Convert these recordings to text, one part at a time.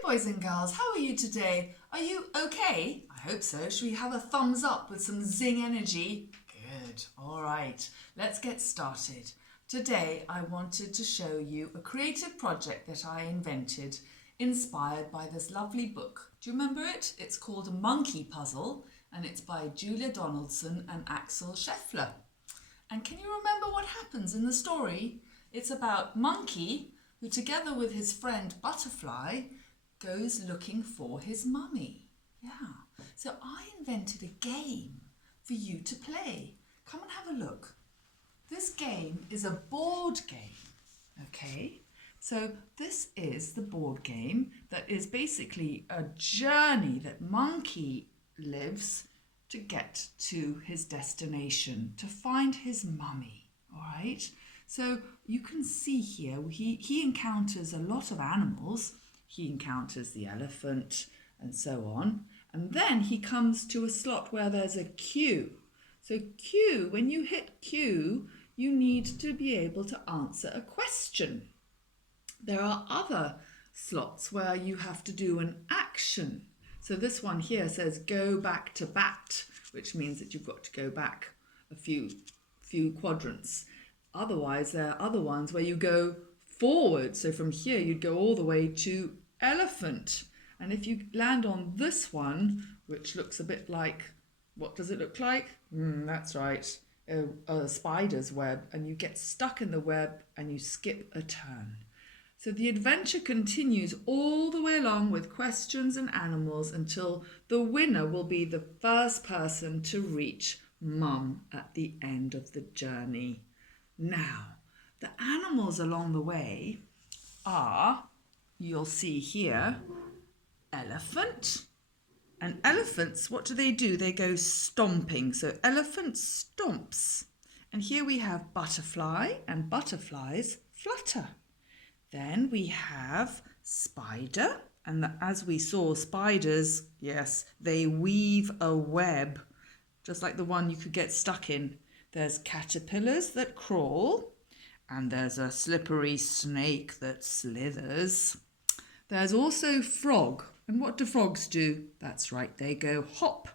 Hi boys and girls, how are you today? Are you okay? I hope so. Should we have a thumbs up with some Zing energy? Good. All right, let's get started. Today I wanted to show you a creative project that I invented inspired by this lovely book. Do you remember it? It's called A Monkey Puzzle and it's by Julia Donaldson and A.Scheffler. And can you remember what happens in the story? It's about Monkey, who together with his friend Butterfly goes looking for his mummy. Yeah, so I invented a game for you to play. Come and have a look. This game is a board game, okay? So this is the board game that is basically a journey that Monkey lives to get to his destination, to find his mummy, all right? So you can see here, he encounters a lot of animals. He encounters the elephant and so on. And then he comes to a slot where there's a Q. So Q, when you hit Q, you need to be able to answer a question. There are other slots where you have to do an action. So this one here says go back to bat, which means that you've got to go back a few quadrants. Otherwise, there are other ones where you go forward. So from here, you'd go all the way to elephant. And if you land on this one, which looks a bit like, what does it look like? That's right, a spider's web. And you get stuck in the web and you skip a turn. So the adventure continues all the way along with questions and animals until the winner will be the first person to reach Mum at the end of the journey. Now, the animals along the way are, you'll see here, elephant. And elephants, what do? They go stomping. So elephant stomps. And here we have butterfly, and butterflies flutter. Then we have spider, and as we saw, spiders, yes, they weave a web, just like the one you could get stuck in. There's caterpillars that crawl, and there's a slippery snake that slithers. There's also frog, and what do frogs do? That's right, they go hop.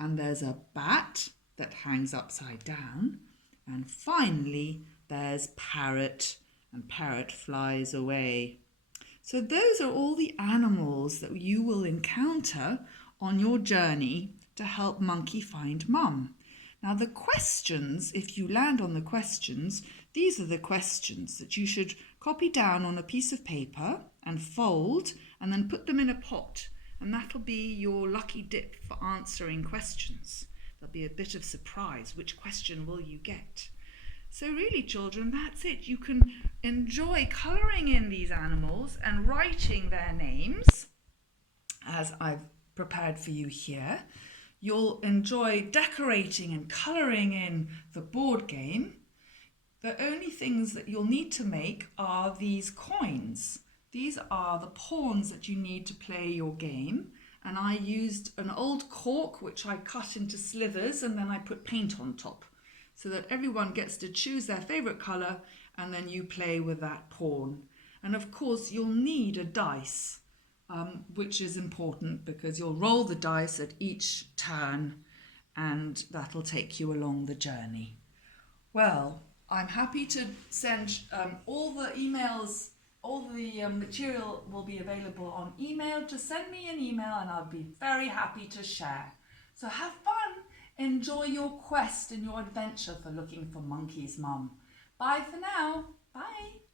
And there's a bat that hangs upside down, and finally there's parrot, and parrot flies away. So those are all the animals that you will encounter on your journey to help Monkey find Mum. Now the questions, if you land on the questions, these are the questions that you should copy down on a piece of paper and fold and then put them in a pot. And that'll be your lucky dip for answering questions. There'll be a bit of surprise. Which question will you get? So really, children, that's it. You can enjoy colouring in these animals and writing their names, as I've prepared for you here. You'll enjoy decorating and colouring in the board game. The only things that you'll need to make are these coins. These are the pawns that you need to play your game. And I used an old cork, which I cut into slithers, and then I put paint on top, so that everyone gets to choose their favourite colour and then you play with that pawn. And of course you'll need a dice, which is important because you'll roll the dice at each turn and that'll take you along the journey. Well, I'm happy to send all the emails, all the material will be available on email. Just send me an email and I'll be very happy to share. So have fun. Enjoy your quest and your adventure for looking for Monkey's mum. Bye for now. Bye.